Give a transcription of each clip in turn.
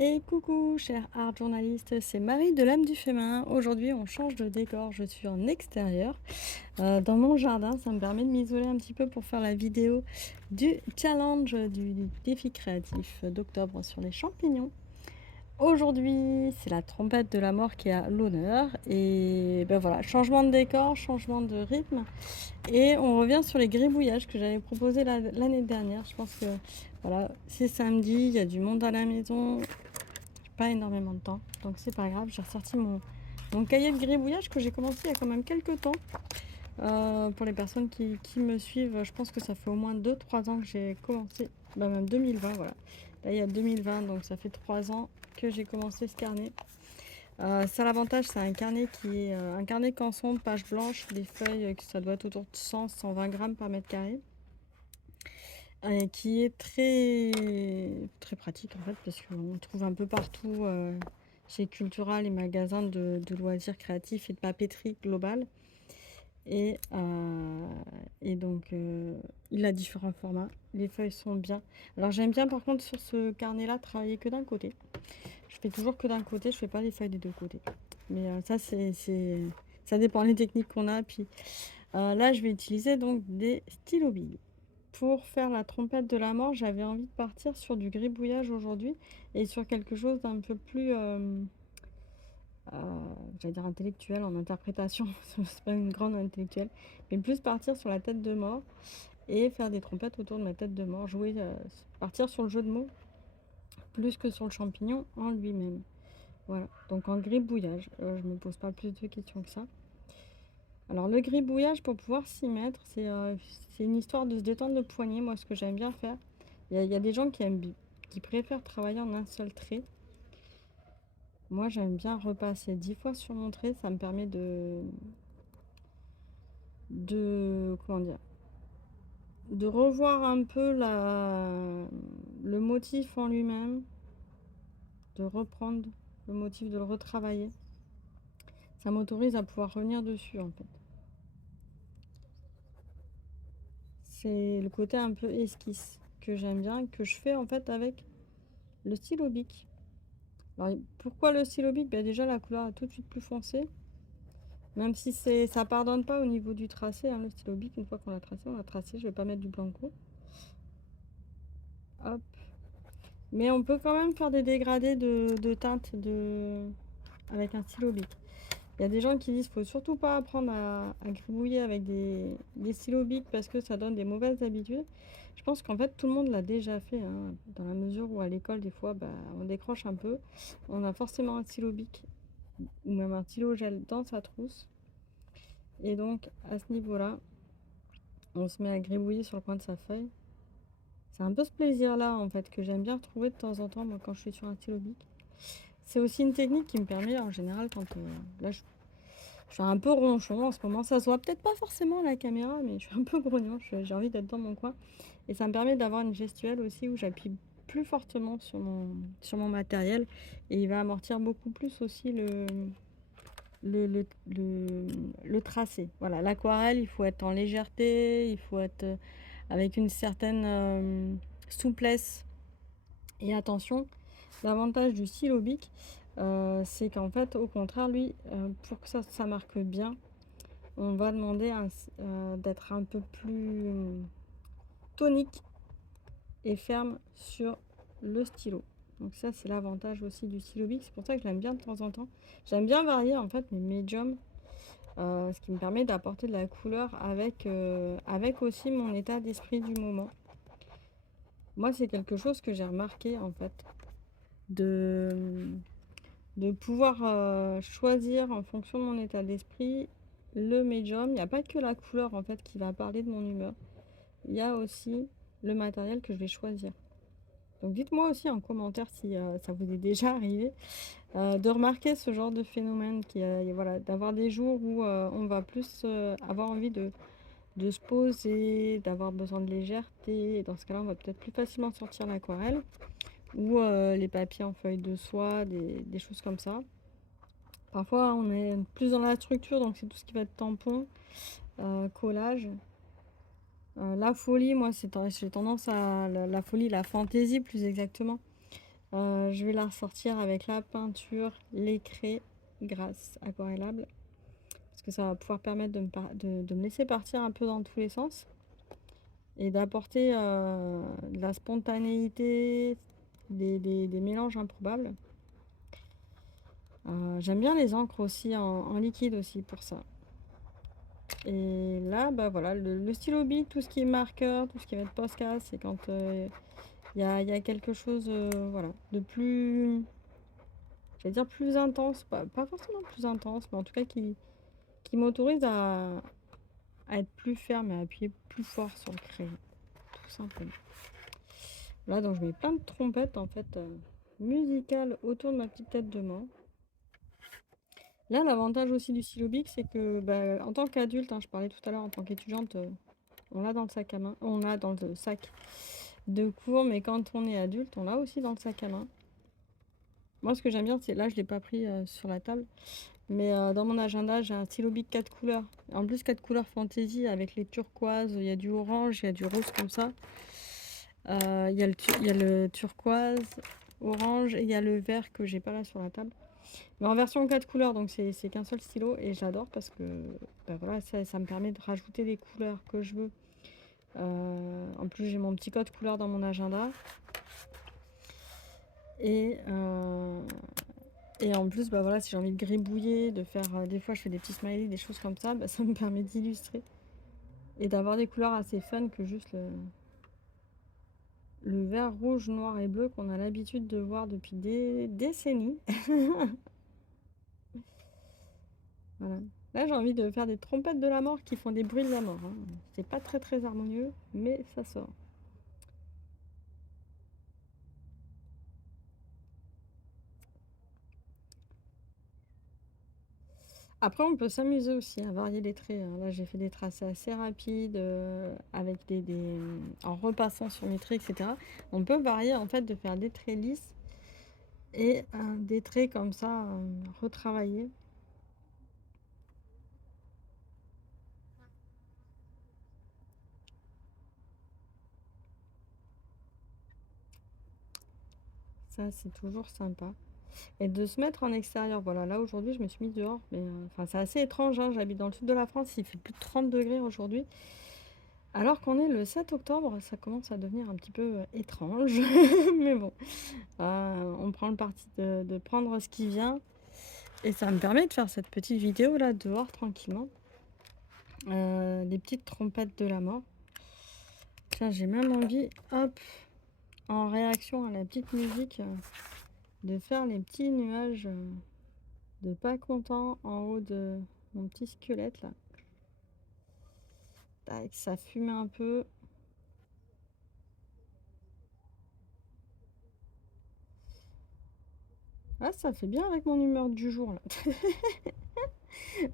Et coucou, cher art journaliste, c'est Marie de l'âme du féminin. Aujourd'hui, on change de décor. Je suis en extérieur, dans mon jardin. Ça me permet de m'isoler un petit peu pour faire la vidéo du challenge du défi créatif d'octobre sur les champignons. Aujourd'hui, c'est la trompette de la mort qui est à l'honneur. Et ben voilà, changement de décor, changement de rythme. Et on revient sur les gribouillages que j'avais proposé l'année dernière. Je pense que voilà, c'est samedi, il y a du monde à la maison, pas énormément de temps, donc c'est pas grave. J'ai ressorti mon cahier de gribouillage que j'ai commencé il y a quand même quelques temps. Pour les personnes qui me suivent, je pense que ça fait au moins 2-3 ans que j'ai commencé, bah même 2020, voilà. Là, il y a 2020, donc ça fait 3 ans que j'ai commencé ce carnet. Ça, l'avantage, c'est un carnet qui est un carnet canson, page blanche, des feuilles, que ça doit être autour de 100-120 grammes par mètre carré. Qui est très pratique en fait, parce qu'on trouve un peu partout chez Cultura les magasins de loisirs créatifs et de papeterie globale. Et, donc, il a différents formats. Les feuilles sont bien. Alors, j'aime bien par contre sur ce carnet-là travailler que d'un côté. Je fais toujours que d'un côté, je fais pas les feuilles des deux côtés. Mais ça, ça dépend des techniques qu'on a. Puis là, je vais utiliser donc des stylos billes. Pour faire la trompette de la mort, j'avais envie de partir sur du gribouillage aujourd'hui et sur quelque chose d'un peu plus, j'allais dire intellectuel en interprétation, c'est pas une grande intellectuelle, mais plus partir sur la tête de mort et faire des trompettes autour de ma tête de mort, jouer, partir sur le jeu de mots plus que sur le champignon en lui-même. Voilà, donc en gribouillage, je me pose pas plus de questions que ça. Alors le gribouillage, pour pouvoir s'y mettre, c'est une histoire de se détendre le poignet. Moi, ce que j'aime bien faire, il y a des gens qui préfèrent travailler en un seul trait. Moi, j'aime bien repasser 10 fois sur mon trait. Ça me permet comment dire, de revoir un peu le motif en lui-même, de reprendre le motif, de le retravailler. Ça m'autorise à pouvoir revenir dessus, en fait. C'est le côté un peu esquisse que j'aime bien, que je fais en fait avec le stylo bic. Alors, pourquoi le stylo bic? Bah, déjà, la couleur est tout de suite plus foncée. Même si ça pardonne pas au niveau du tracé, hein, le stylo bic. Une fois qu'on l'a tracé, on l'a tracé. Je vais pas mettre du blanco. Hop. Mais on peut quand même faire des dégradés de teintes avec un stylo bic. Il y a des gens qui disent qu'il faut surtout pas apprendre à gribouiller avec des stylos bic parce que ça donne des mauvaises habitudes. Je pense qu'en fait, tout le monde l'a déjà fait, hein, dans la mesure où à l'école, des fois, bah, on décroche un peu. On a forcément un stylo bic ou même un stylo gel dans sa trousse. Et donc, à ce niveau-là, on se met à gribouiller sur le coin de sa feuille. C'est un peu ce plaisir-là, en fait, que j'aime bien retrouver de temps en temps, moi, quand je suis sur un stylo bic. C'est aussi une technique qui me permet, en général, quand là, je suis un peu ronchon en ce moment. Ça se voit peut-être pas forcément à la caméra, mais je suis un peu grognon. J'ai envie d'être dans mon coin. Et ça me permet d'avoir une gestuelle aussi où j'appuie plus fortement sur mon matériel. Et il va amortir beaucoup plus aussi le, le, le, le tracé. Voilà, l'aquarelle, il faut être en légèreté, il faut être avec une certaine souplesse et attention. L'avantage du stylo bic, c'est qu'en fait, au contraire, lui, pour que ça marque bien, on va demander d'être un peu plus tonique et ferme sur le stylo. Donc ça, c'est l'avantage aussi du stylo bic. C'est pour ça que je l'aime bien de temps en temps. J'aime bien varier en fait mes médiums, ce qui me permet d'apporter de la couleur avec aussi mon état d'esprit du moment. Moi, c'est quelque chose que j'ai remarqué en fait, de, de pouvoir choisir en fonction de mon état d'esprit le médium. Il n'y a pas que la couleur en fait qui va parler de mon humeur. Il y a aussi le matériel que je vais choisir. Donc dites-moi aussi en commentaire si ça vous est déjà arrivé de remarquer ce genre de phénomène, voilà, d'avoir des jours où on va plus avoir envie de se poser, d'avoir besoin de légèreté. Et dans ce cas-là, on va peut-être plus facilement sortir l'aquarelle ou les papiers en feuille de soie, des choses comme ça. Parfois, on est plus dans la structure, donc c'est tout ce qui va être tampon, collage. La folie, moi, j'ai tendance à la folie, la fantaisie plus exactement. Je vais la ressortir avec la peinture, les craies grasses aquarellables. Parce que ça va pouvoir permettre de me laisser partir un peu dans tous les sens. Et d'apporter de la spontanéité, des mélanges improbables. J'aime bien les encres aussi en liquide aussi pour ça. Et là, bah voilà, le stylo bic, tout ce qui est marqueur, tout ce qui va être Posca, c'est quand il y a quelque chose voilà, de plus, j'allais dire plus intense, pas forcément plus intense, mais en tout cas qui m'autorise à être plus ferme et à appuyer plus fort sur le crayon, tout simplement. Là, donc je mets plein de trompettes en fait musicales autour de ma petite tête de mort. Là, l'avantage aussi du stylo bic, c'est que bah, en tant qu'adulte, je parlais tout à l'heure en tant qu'étudiante, on l'a dans le sac à main, on a dans le sac de cours, mais quand on est adulte, on l'a aussi dans le sac à main. Moi, ce que j'aime bien, c'est là, je l'ai pas pris sur la table, mais dans mon agenda, j'ai un stylo bic 4 couleurs. En plus, 4 couleurs fantaisie avec les turquoises, il y a du orange, il y a du rose comme ça. Il y a le turquoise, orange et il y a le vert que j'ai pas là sur la table. Mais en version 4 couleurs, donc c'est qu'un seul stylo et j'adore parce que bah voilà, ça me permet de rajouter les couleurs que je veux. En plus, j'ai mon petit code couleur dans mon agenda. Et en plus, bah voilà, si j'ai envie de gribouiller, de faire des fois je fais des petits smileys, des choses comme ça, bah, ça me permet d'illustrer et d'avoir des couleurs assez fun que juste le vert, rouge, noir et bleu qu'on a l'habitude de voir depuis des décennies. Voilà. Là, j'ai envie de faire des trompettes de la mort qui font des bruits de la mort. C'est pas très très harmonieux, mais ça sort. Après, on peut s'amuser aussi à varier les traits. Là, j'ai fait des tracés assez rapides avec en repassant sur mes traits, etc. On peut varier en fait de faire des traits lisses et des traits comme ça retravaillés. Ça, c'est toujours sympa. Et de se mettre en extérieur. Voilà, là aujourd'hui, je me suis mise dehors. Mais enfin, c'est assez étrange. J'habite dans le sud de la France. Il fait plus de 30 degrés aujourd'hui. Alors qu'on est le 7 octobre, ça commence à devenir un petit peu étrange. Mais bon, on prend le parti de prendre ce qui vient. Et ça me permet de faire cette petite vidéo là dehors tranquillement. Des petites trompettes de la mort. Tiens, j'ai même envie, hop, en réaction à la petite musique, de faire les petits nuages de pas content en haut de mon petit squelette là. Tac, ça fume un peu. Ah, ça fait bien avec mon humeur du jour là.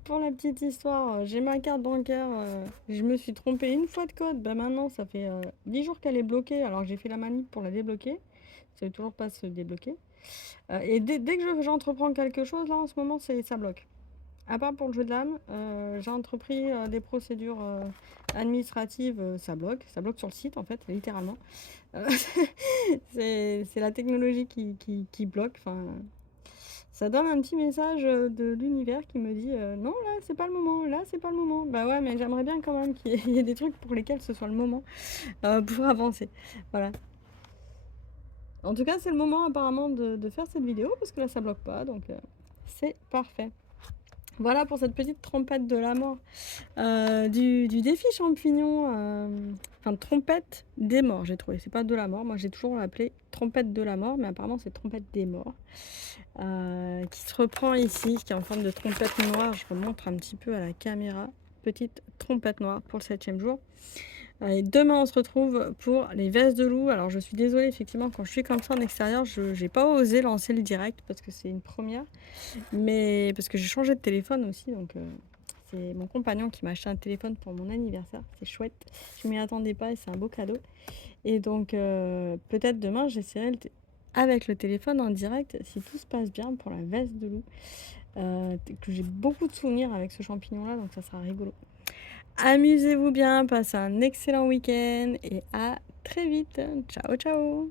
Pour la petite histoire, j'ai ma carte bancaire, je me suis trompée une fois de code, bah maintenant ça fait 10 jours qu'elle est bloquée alors que j'ai fait la manip pour la débloquer. Ça veut toujours pas se débloquer. Et dès que j'entreprends quelque chose là en ce moment, ça bloque. À part pour le jeu de l'âme, j'ai entrepris des procédures administratives, ça bloque sur le site en fait, littéralement. C'est la technologie qui bloque. Enfin, ça donne un petit message de l'univers qui me dit non, là, c'est pas le moment, là, c'est pas le moment. Bah ouais, mais j'aimerais bien quand même qu'il y ait des trucs pour lesquels ce soit le moment pour avancer. Voilà. En tout cas, c'est le moment apparemment de faire cette vidéo parce que là, ça bloque pas, donc c'est parfait. Voilà pour cette petite trompette de la mort du défi champignon, enfin trompette des morts, j'ai trouvé. C'est pas de la mort, moi j'ai toujours appelé trompette de la mort, mais apparemment c'est trompette des morts. Qui se reprend ici, qui est en forme de trompette noire. Je remontre un petit peu à la caméra. Petite trompette noire pour le 7e jour. Et demain, on se retrouve pour les vestes de loup. Alors, je suis désolée, effectivement, quand je suis comme ça en extérieur, je n'ai pas osé lancer le direct parce que c'est une première. Mais parce que j'ai changé de téléphone aussi. Donc, c'est mon compagnon qui m'a acheté un téléphone pour mon anniversaire. C'est chouette. Je ne m'y attendais pas et c'est un beau cadeau. Et donc, peut-être demain, j'essaierai avec le téléphone en direct si tout se passe bien pour la veste de loup. Que j'ai beaucoup de souvenirs avec ce champignon-là, donc ça sera rigolo. Amusez-vous bien, passez un excellent week-end et à très vite. Ciao, ciao!